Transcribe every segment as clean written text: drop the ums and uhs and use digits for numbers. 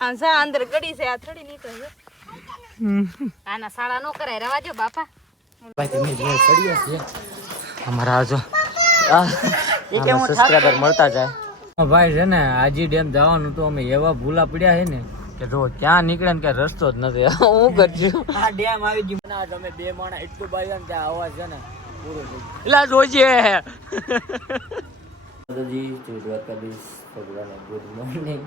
આમ સા અંદર ગડી છે આ થોડી નીકળે આના શાળા નો કરાય રવા જો બાપા ભાઈ તમે જે પડ્યો છે અમારા આજો એ કે સબસ્ક્રાઇબર મળતા જાય ભાઈ છે ને આજી ડેમ જવાનું તો અમે એવા ભૂલા પડ્યા છે ને કે જો ક્યાં નીકળે ને કે રસ્તો જ નથી હું કરજો આ ડેમ આવી ગયું ના તમે બે માણા એટલું બાયો ને ત્યાં અવાજ છે ને પૂરો થઈ એલા જોજે દાદાજી જય દ્વારકાધીશ ભગવાન ગુડ મોર્નિંગ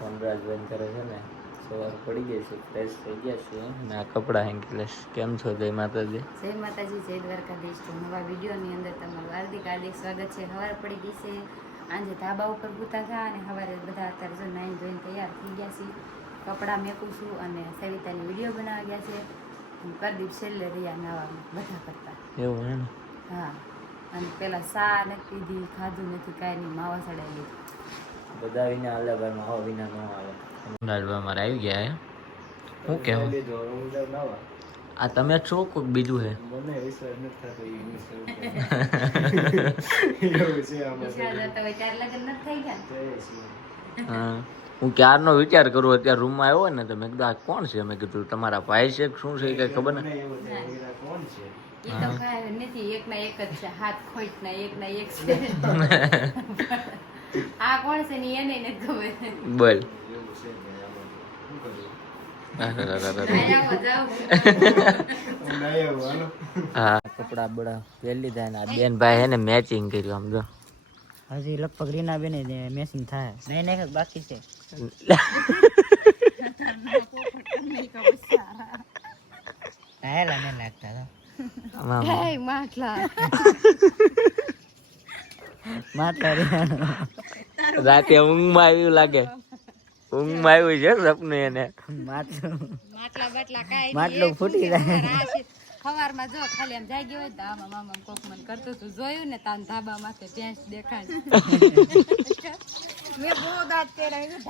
વનરાજબેન કરે છે ને સવાર પડી ગઈ છે ફ્રેશ થઈ ગયા છે અને આ કપડા હેંગલેશ કેમ છો જય માતાજી જય દ્વારકાધીશ તો નવા વિડીયોની અંદર તમારું હાર્દિક સ્વાગત છે. સવાર પડી ગઈ છે આજે ધાબા ઉપર પૂતા હતા અને સવારે બધા અત્યારે જો નાઈને ધોઈને તૈયાર થઈ ગયા છે. કપડાં મેકું છું અને સવિતાની વિડીયો બનાવવા ગયા છે. પ્રદીપ છેલ્લે રહ્યા નાવામાં બધા કરતા એવું હે ને હા અને પેલા સા નથી પીધી ખાધું નથી કાંઈ નહીં માવા ચડાવી બધા વિના હાલે ભાઈ માવા વિના ન હાલે વનરાજભાઈ મારે આવી ગયા હે શું કહેવું આ તમે છો કોઈક બીજું હે મને વિશ્વાસ નથી થતો હા હું ક્યારનો વિચાર કરું અત્યારે રૂમમાં આવ્યો ને તો મેં કીધું આ કોણ છે મેં કીધું તમારા ભાઈ છે શું છે કઈ ખબર ને કોણ છે એ તો કાંઈ નથી એકના એક જ છે હાથ ખોટના એકના એક છે આ કોણ છે ને એને નથી ખબર બોલ હા કપડા બડા પહેરી લીધા ને બેન ભાઈ હે ને મેચિંગ કર્યું આમ જો હજી લગભગ રીના બેને મેચિંગ થાય નહીં નહીં બાકી છે હેલા ને લાગતા માટલા રાતે ઊંઘમાં આવ્યું લાગે ઊંઘમાં આવ્યું છે સપનું એને માટલા બાટલા કાઈ માટલું ફૂટી જાય સવારમાં જો ખાલી આમ જાગી હોય તો આમાં મામા કોક મન કરતું તું જોયું ને તાન ધાબા માથે ભેંસ દેખાય મેં બહુ દાંત તેરાવી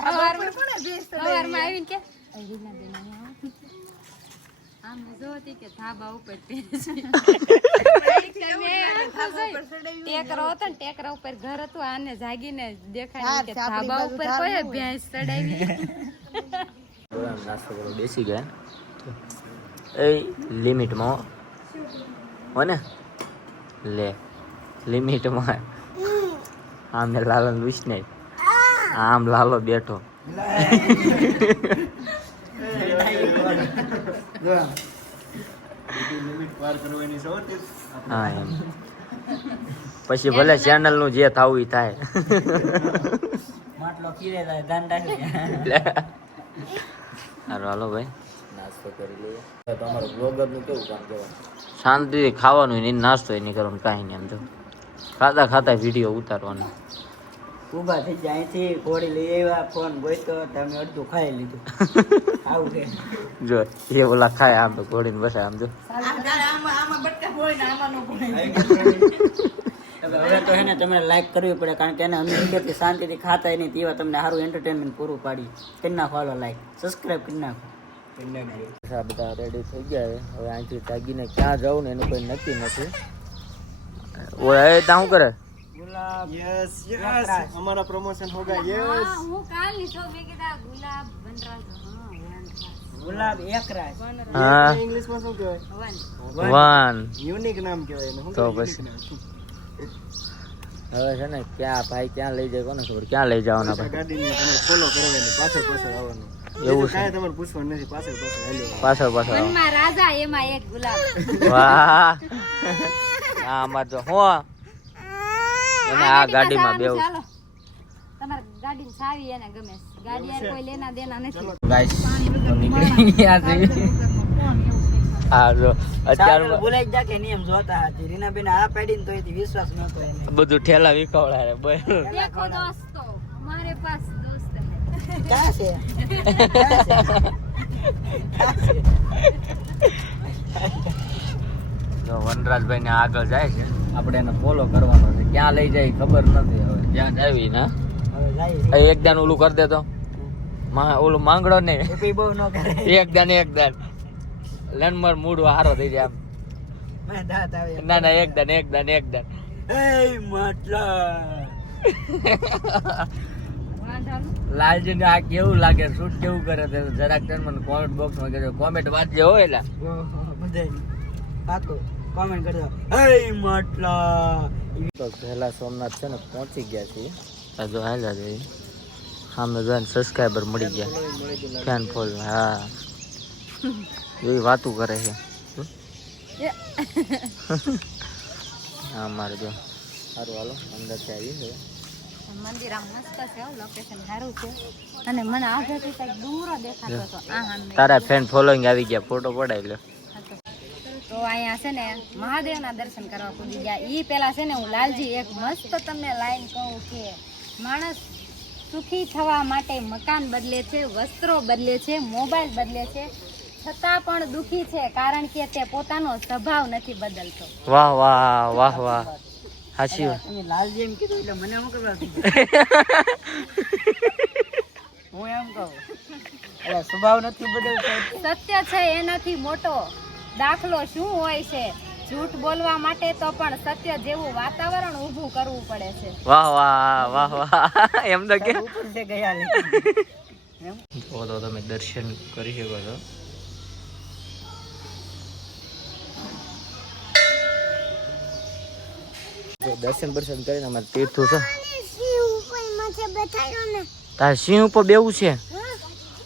સવારમાં આવીને કે રીના બેન આમ જોતી કે ધાબા ઉપર ભેંસ ટેકરો હતો ને ટેકરા ઉપર ઘર હતું આને જાગીને દેખાય કે ધાબા ઉપર કોઈ ભેંસ ચડાવી નાસ્તો કરો બેસી ગયા એ લિમિટમાં હો ને લે લિમિટમાં આમ ને લાલો વિષ્ણે આમ લાલો બેઠો હા એમ પછી ભલે ચેનલ નું જે થવું એ થાય માટલો કીરે જાય દાંડા સારું હાલો ભાઈ નાસ્તો કરી લઈએ તમારો બ્લોગર નું કેવું કામ કહેવાય શાંતિથી ખાવાનું નહીં નાસ્તો નહીં કરવાનું કાંઈ નહીં આમ જો ખાતા ખાતા વિડીયો ઉતારવાનો ઉભા થઈ જાય અહીંથી ઘોડી લઈ આવ્યા ફોન ગોઈતો તમે અડધું ખાઈ લીધું આવું છે જો એ ઓલા ખાય આમ તો ઘોડીને બસે આમ જો હવે તો હે ને તમે લાઈક કરવી પડે કારણ કે એને અમે વિડીયોથી શાંતિથી ખાતા નહીં તેવા તમને સારું એન્ટરટેનમેન્ટ પૂરું પાડી કરી નાખો હાલો લાઈક સબસ્ક્રાઈબ કરી નાખો બધા રેડી થઈ ગયા છે હવે અહીંથી જાગીને ક્યાં જવું ને એનું કોઈ નક્કી નથી ઓય ત્યાં શું કરે ગુલાબ यस यस हमारा प्रमोशन होगा यस હું કાલ ની શો મે કીધા ગુલાબ વનરાજ ગુલાબ એક રાજ હા इंग्लिश में શું કહેવાય વન યુનિક નામ કહેવાય એને શું તો કહેવાય પછી હવે છે ને ક્યાં ભાઈ ક્યાં લઈ જાય કોને ખબર ક્યાં લઈ જવાના ભાઈ ગાડીને તમે ફોલો કરવાની પાછળ પાછળ આવવાનું એવું છે કાંઈ તમારે પૂછવાનું નથી પાછળ પાછળ હાલ્યો પાછળ પાછળ આવો. વનમાં રાજા એમાં એક ગુલાબ વાહ હા આમાં તો હું એને આ ગાડીમાં બેવું ચાલો તમારે ગાડીની સાવી એને ગમે છે. ગાડી યાર કોઈ લેના દેના નથી ગાઈસ તો નીકળી ગયા છે હા જો અત્યારે બોલાઈ જા કે નિયમ જોતા હતી રીનાબેન આ પાડીને તો એથી વિશ્વાસ નતો એને બધું ઠેલા વિખવડા રે બોલ દેખો દોસ્તો મારે પાસ દોસ્ત હે ક્યાં છે જો વનરાજભાઈ ને આગળ જાય છે આપણે એને ફોલો કરવાનો છે ક્યાં લઈ જાય ખબર નથી હવે ક્યાં જાવી ના હવે જાય એક દાન ઓલું કરી દે તો ઓલું માંગડો ને એ કઈ બહુ ન કરે એક દાન લનમર મૂડ હારો થઈ જાય આમ મને દાંત આવે ના ના એક દાન એ માટલા વાંધો લાલજી ને આ કેવું લાગે શૂટ કેવું કરે છે જરાક તમે મને કોમેન્ટ બોક્સ માં કહેજો કોમેન્ટ વાંચજો હો એલા બધાય પાકો કોમેન્ટ કરજો હે માટલા તો પહેલા સોમનાથ છે ને પહોંચી ગયા છીએ આ જો હાલ્યા છે સામે જોઈને સબસ્ક્રાઈબર મળી ગયા ફેન ફોલ હા એવી વાતું કરે છે હા મારે જો સારું હાલો અંદરથી આવી છે મંદિર આમ મસ્ત છે લોકેશન સારું છે અને મને આગળથી કંઈક ડુંગરો દેખાતો હતો આ સામે તારા ફેન ફોલોઈંગ આવી ગયા ફોટો પડાવી લો તો અહીંયા છે ને મહાદેવના દર્શન કરવા પૂજી ગયા ઈ પેલા છે ને હું લાલજી એક મસ્ત તમને લાઈન કહું કે માણસ સુખી થવા માટે મકાન બદલે છે વસ્ત્રો બદલે છે મોબાઈલ બદલે છે છતાં પણ દુખી છે કારણ કે તે પોતાનો સ્વભાવ નથી બદલતો વાહ વાહ વાહ વાહ હાચી વાત તમે લાલજી એમ કીધું એટલે મને એમ કરવા હું એમ કહું એટલે સ્વભાવ નથી બદલતો સત્ય છે એનાથી મોટો દાખલો શું હોય છે જૂઠ બોલવા માટે તો પણ સત્ય જેવું વાતાવરણ ઊભું કરવું પડે છે વાહ વાહ વાહ વાહ એમ તો કે ઉપર છે ગયા લે તો તમે દર્શન કરી શકો છો દર્શન દર્શન કરીને અમારે તીર્થું છે તારે સિંહ ઉપર બેવું છે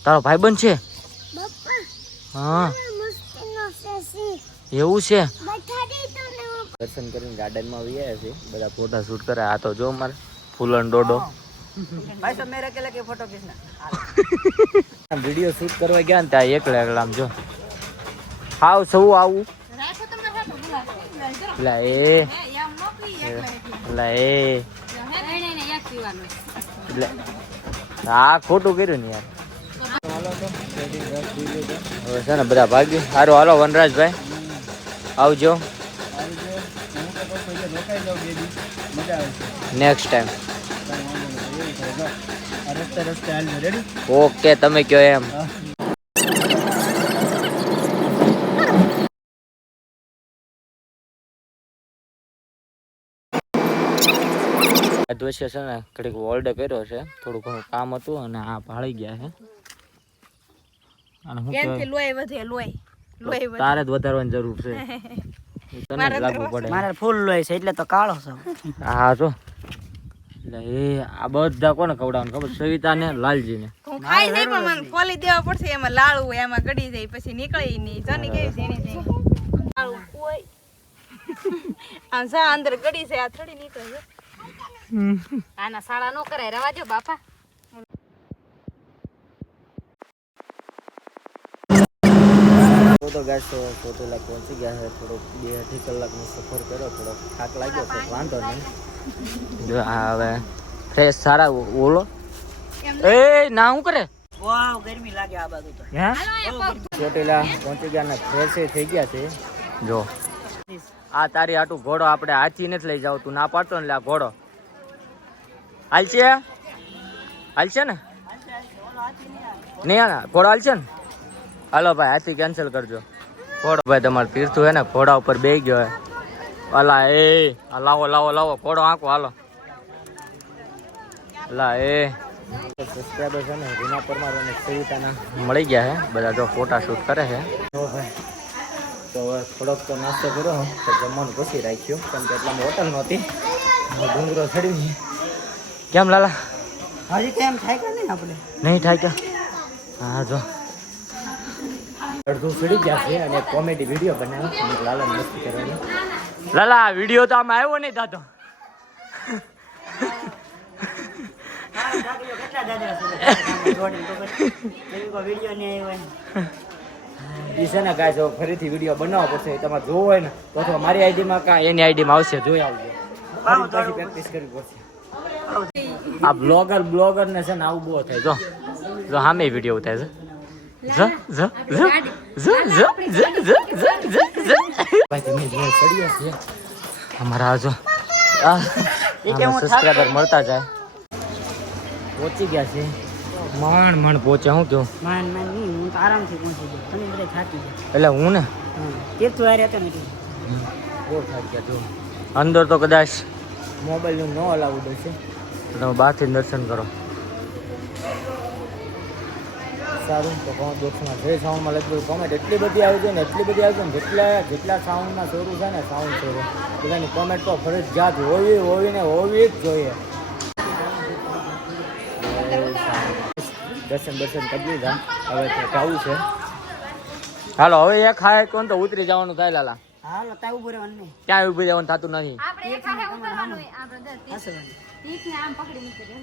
તારો ભાઈબંધ છે હા એવું છે દર્શન કરીને ગાર્ડનમાં આવ્યા છે બધા ફોટા શૂટ કરે આ તો જો મારે ફૂલન ડોડો ભાઈ તો મેરે કે ફોટો ખીંચના વિડીયો શૂટ કરવા ગયા ને ત્યાં એકલા એકલા આમ જો આવ સૌ આવું લા એ લા એ હા ખોટું કર્યું ને યાર હવે છે ને બધા ભાગ્યું સારું હાલો વનરાજભાઈ આવજો નેક્સ્ટ ટાઈમ ઓકે તમે કયો એમ દ્રશ્ય છે ને ઘડીક હોલ્ડ કર્યો છે થોડું ઘણું કામ હતું અને આ ભાળી ગયા છે અને હું તારે જ વધારવાની જરૂર છે તને જ લાગવું પડે મારે ફૂલ લોહી છે એટલે તો કાળો છે હા જો એટલે એ આ બધા કોને ખવડાવવાનું ખબર સવિતા ને લાલજી ને હું ખાઈ જઈ પણ મને ખોલી દેવા પડશે એમાં લાળું એમાં ગળી જાય પછી નીકળી નહીં જની કેવી છે એની જાય લાળું કોઈ આમ જા અંદર ગળી છે આ થોડી નીકળે છે આના શાળા નો કરાય રવા દો બાપા તો ગાઈસ તો ચોટીલા પહોંચી ગયા છે થોડોક 2-2.5 કલાકનો સફર કર્યો થોડો થાક લાગ્યો તો વાંધો નહીં જો આ હવે ફ્રેશ સારા ઓલો એ ના હું કરે વાવ ગરમી લાગે આ બાજુ તો હે ચોટીલા પહોંચી ગયા ને ફ્રેશ થઈ ગયા છે જો આ તારી આટું ઘોડો આપણે હાથી નથી લઈ જાવ તું ના પાડતો ને આ ઘોડો હાલશે ને નહીં ઘોડો હાલશે ને હાલો ભાઈ હાથી કેન્સલ કરજો ઘોડો ભાઈ તમારે તીર્થું હે ને ઘોડા ઉપર બેસી ગયો હે અલા એ લાવો લાવો લાવો ઘોડો આંકો હાલો અલા એ સબસ્ક્રાઈબર છે ને રીના પરમાર અને સવિતાના મળી ગયા છે બધા જો ફોટા શૂટ કરે છે તો ભાઈ તો હવે થોડોક તો નાસ્તો કર્યો તો જમવાનું પછી રાખ્યું કેમ કે એટલામાં હોટલ નહોતી ડુંગરો ચડી કેમ લાલા હજી કેમ થાય કે નહીં આપણે નહીં થાય કે હા જો અડધું ચડી ગયા છે અને કોમેડી વિડીયો બનાવ્યો લાલા મસ્તી કરવાની લાલા આ વિડીયો તો આમાં આવ્યો નહીં દાદો કેટલા દાદા વિડીયો ને એ છે ને ગાય જો ફરીથી વિડીયો બનાવવો પડશે તમારે જોવો હોય ને તો અથવા મારી આઈડીમાં કાં એની આઈડીમાં આવશે જોઈ આવજો પ્રેક્ટિસ કરવી પડશે આ બ્લોગર ને છે ને આવું બહુ થાય જો સામે વિડીયો થાય છે અમારા જો સબસ્ક્રાઈબર મળતા જાય પહોંચી ગયા છે મણ પહોંચે હું કેવું માન નહીં હું તો આરામથી પહોંચી ગયો તમે બધા થાકી ગયા એટલે હું ને તીર્થ વારે હતો ને બહુ થાકી ગયા જો અંદર તો કદાચ મોબાઈલનું ન અલાઉડ હશે તો તમે બહારથી દર્શન કરો સારું તો કોમેન્ટ બોક્સમાં જે સાઉન્ડમાં લખેલું કોમેન્ટ એટલી બધી આવજો ને જેટલા સાઉન્ડના શરૂ છે ને સાઉન્ડ શરૂ બધાની કોમેન્ટ તો ફરજિયાત હોવી ને હોવી જ જોઈએ. દર્શન કરી લીધા, હવે જવું છે. હાલો હવે એક ખાય કોણ તો ઉતરી જવાનું થાય લાલા. હાલો તાવ ઉભો રહેવાનું નહીં. ક્યાંય ઉભી જવાનું થતું નથી. આપણે એક હાથે ઉતરવાનું હોય આ બ્રધર તીર્થને આમ પકડી મૂકે તો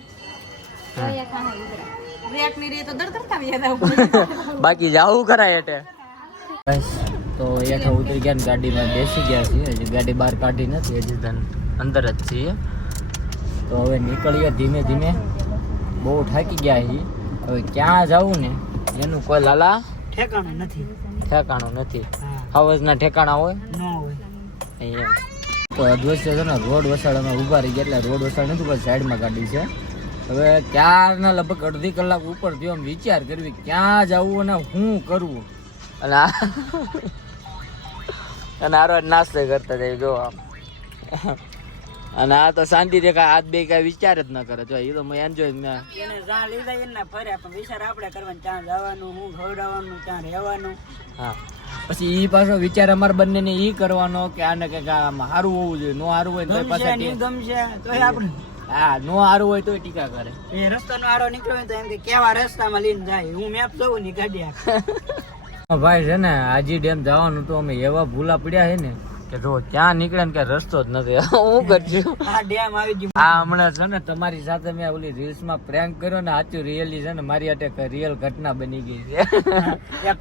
એક હાથે ઉતરા બ્રેક ની રે તો દરદરતા યાદ આવું. બાકી જાવું કરાય એટલે તો હેઠા ઉતરી ગયા ને ગાડીમાં બેસી ગયા છીએ. હજી ગાડી બહાર કાઢી નથી, હજી ધન અંદર જ છીએ. તો હવે નીકળીએ ધીમે ધીમે. બહુ થાકી ગયા છીએ. હવે ક્યાં જવું ને એનું કોઈ લાલા ઠેકાણું નથી. ઠેકાણું નથી. હવસના ઠેકાણા હોય ન હોય. અહીંયા કોઈ અદ્વૈત છે ને રોડ વસાડામાં ઊભા રહી ગયા એટલે રોડ વસાડ નથી પણ સાઈડમાં ગાડી છે. હવે ક્યારના લગભગ અડધી કલાક ઉપર થયો આમ વિચાર કરવી ક્યાં જવું અને શું કરવું. અને આરો નાસ્તો કરતા જાય જો આમ. અને આ તો શાંતિ દેખાય હાથ બે કઈ વિચાર જ ન કરે. જો એ તો મેં એન્જોય એને જ્યાં લીધા એના ફર્યા પણ વિચાર આપણે કરવાનું ત્યાં જવાનું, હું ખવડાવવાનું, ત્યાં રહેવાનું. હા પછી ઈ પાછો વિચાર અમારા બંનેને ઈ કરવાનો કે આને કઈક આમ સારું હોવું જોઈએ. નો સારું હોય તો ગમશે પાછા નહીં ગમશે તો આપણે હા નો સારું હોય તો ટીકા કરે. એ રસ્તાનો આરો નીકળ્યો હોય તો એમ કે કેવા રસ્તામાં લઈને જાય. હું મેપ જોઉં ની ગાડી ભાઈ છે ને આજી ડેમ જવાનું તો અમે એવા ભૂલા પડ્યા છે ને કે જો ત્યાં નીકળે ને કે રસ્તો જ નથી. હું કરશું આ ડેમ આવી ગયું. આ હમણાં છે ને તમારી સાથે મેં ઓલી રીલ્સમાં પ્રેન્ક કર્યો ને સાચું રિયલી છે ને મારી હાથે રિયલ ઘટના બની ગઈ છે.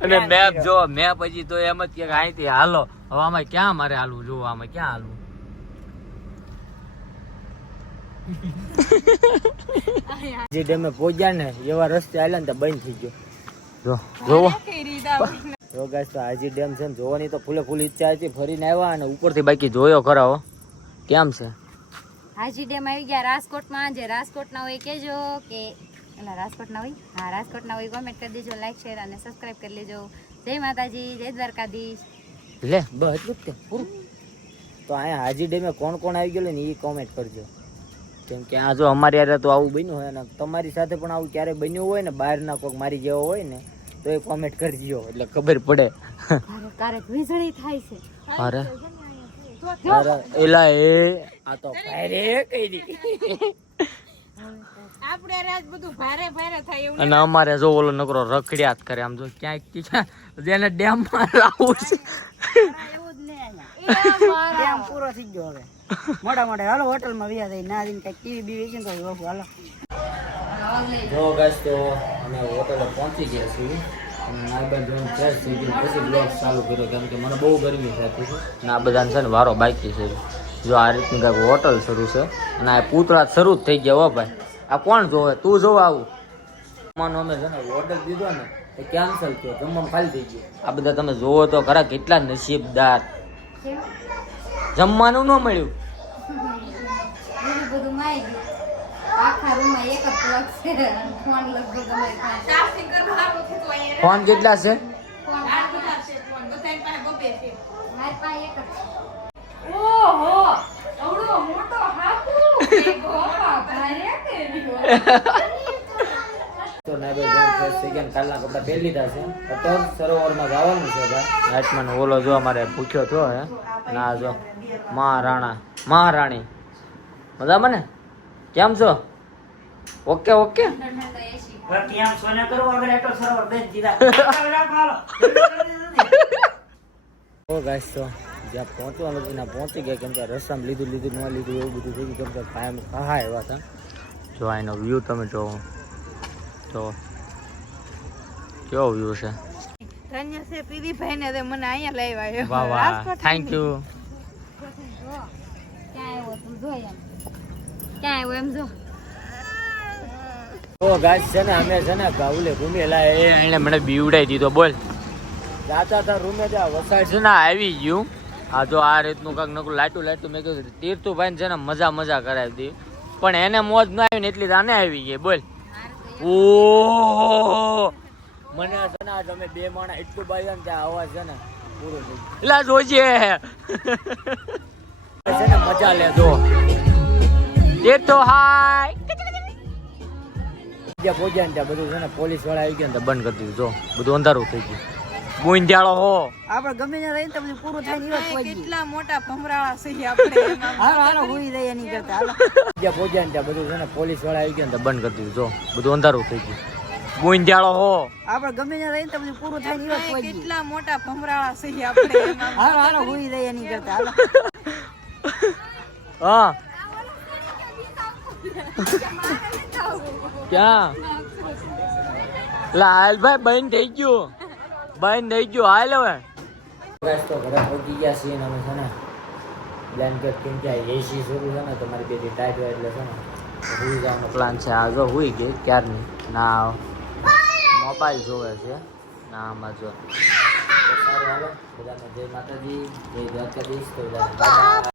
અને મેપ જો મેપ પછી તો એમ જ કે અહીંથી હાલો. હવે આમાં ક્યાં મારે હાલવું જોવું, આમાં ક્યાં હાલવું. જે ડેમે પહોંચ્યા ને એવા રસ્તે હાલ્યા ને તો બંધ થઈ ગયો. જો જોવો જો ગાઈસ તો આજી ડેમ છે ને જોવાની તો ફૂલે ફૂલ ઈચ્છા હતી. ફરીને આવ્યા અને ઉપરથી બાકી જોયો ખરાવો કેમ છે. હાજી ડેમ આવી ગયા રાજકોટમાં. જે રાજકોટના હોય કહેજો કે એલા રાજકોટના હોય, હા રાજકોટના હોય કોમેન્ટ કરી દેજો, લાઈક શેર અને સબસ્ક્રાઇબ કરી લેજો. જય માતાજી, જય દ્વારકાધીશ. લે બસ એટલું જ પૂરું. તો અહીંયા હાજી ડેમે કોણ કોણ આવી ગયેલું ને એ કોમેન્ટ કરજો. કેમ કે આ જો અમારી યારે તો આવું બન્યું હોય ને તમારી સાથે પણ આવું ક્યારે બન્યું હોય ને બહારના કોઈક મારી જેવો હોય ને તો એ કોમેન્ટ કરજો એટલે ખબર પડે. ક્યારેક વીજળી થાય છે. અરે અરે એલા એ આ તો ભારે કઈ દી. આપણે રાત બધું ભારે ભારે થાય એવું. અને અમારે જો ઓલો નકરો રખડ્યા જ કરે આમ જો ક્યાંક જેને ડેમ માં આવું છે. એવું જ નહીં અહીંયા. ડેમ પૂરો થઈ ગયો હવે. મોટા મોટા હાલો હોટલમાં વ્યા જાય ના કઈ ટીવી બીવી છે ને તો હાલો. જો ગાઈસ તો અમે હોટલે પહોંચી ગયા છીએ. આ બાજુ ફ્રેશ થઈ ગયું પછી બ્લોગ ચાલુ કર્યો કેમ કે મને બહુ ગરમી થતી છે અને આ બધાને છે ને વારો બાકી છે. જો આ રીતની કાંઈક હોટલ શરૂ છે અને આ પૂતળા શરૂ જ થઈ ગયા. હો ભાઈ આ કોણ જોવે? તું જોવે આવું જમવાનું અમે છે ને ઓર્ડર દીધો ને એ કેન્સલ થયો, જમવાનું ખાલી થઈ ગયું. આ બધા તમે જોવો તો ખરા કેટલા નસીબદાર. જમવાનું ન મળ્યું. બધું માઈ ગયું. આખા રૂમમાં એક જ પ્લગ છે. ફોન લગભગ અમારી પાસે. ચાર્જિંગ કરવા હારું થતું અહીંયા. ફોન કેટલા છે? ફોન આ બધા છે ફોન. બધાની પાસે બબે છે. મારી પાસે એક જ છે. ઓહો આવડો મોટો હાકુ. એ ગોપા ભારે કર્યો. તો ના ભાઈ જોન ફ્રેશ થઈ ગયા ને કાલના કપડા પહેરી લીધા છે. અત્યારે સરોવરમાં જવાનું છે ભાઈ. નાચમાં ઓલો જો અમારે પૂછ્યો થયો હે ના જો મહારાણી મજામાં ને? કેમ છો? Okay okay. ત્યાં સોના કરો આગળ એટલો સરોવર બેસ દીધા. ઓ ગાઈસ તો જ્યાં પહોંચવાનું હતું ત્યાં પહોંચી ગયા કેમ કે રસ્તામાં લીધું ન લીધું એવું બધું થઈ ગયું કેમ કે કાયમ કહા એવા હતા. જો આનો વ્યૂ તમે જોવો તો કેવો વ્યૂ છે. ધન્ય છે પીદી ભાઈ ને મને અહીંયા લઈ આવ્યો. વાહ વાહ થેન્ક યુ. ક્યાં આવ્યો તું જો એમ. ક્યાં આવ્યો એમ જો. ઓ ગાઈસ છે ને અમે છે ને ગાઉલે ઘૂમેલા એને મને બીવડાઈ દીધો. બોલ જાતા હતા રૂમે ત્યાં વસાડ છે ને આવી ગયું. આ જો આ રીતનું કાંક નકરું લાટું મેં કીધું તીર્થુભાઈ છે ને મજા કરાવી દી પણ એને મોજ ના આવી ને એટલી તાને આવી ગઈ. બોલ ઓ મને છે ને આજ અમે બે માણા એટલું બાજ્યા ને ત્યાં અવાજ છે ને પૂરો થઈ ગયો. એટલે જોજે છે ને મજા લે જો તીર્થો હાય જ્યાં પહોંચ્યા ને ત્યાં બધું છે ને પોલીસ વાળા આવી ગયા ને બંધ કરી દીધું. જો બધું અંધારું થઈ ગયું. ગુંજાળો હો આપણે ગમે ત્યાં રહીને તો બધું પૂરું થાય ને ઈ વાત પહોંચી. કેટલા મોટા ભમરાળા છે આપણે એમાં. હાલો હાલો હુઈ રહી એની કરતા હાલો. જ્યાં પહોંચ્યા ને ત્યાં બધું છે ને પોલીસ વાળા આવી ગયા ને બંધ કરી દીધું. જો બધું અંધારું થઈ ગયું. ગુંજાળો હો આપણે ગમે ત્યાં રહીને તો બધું પૂરું થાય ને ઈ વાત પહોંચી. કેટલા મોટા ભમરાળા છે આપણે એમાં. હાલો હાલો હુઈ રહી એની કરતા હાલો. હા ક્યાં લાલ ભાઈ બંધ થઈ ગયું હાલ હવે તો ઘરે પહોંચી ગયા છીએ ને અમે છે ને બ્લેન્કેટ કેમ કે એસી શરૂ છે ને તમારી બેટી ટાઈટ હોય એટલે છે ને હુઈ જવાનો પ્લાન છે. આ જો હુઈ ગઈ ક્યારની ના મોબાઈલ જોવે છે ના આમાં જો સારું હાલો બધાને જય માતાજી જય દ્વારકાધીશ તો બધાને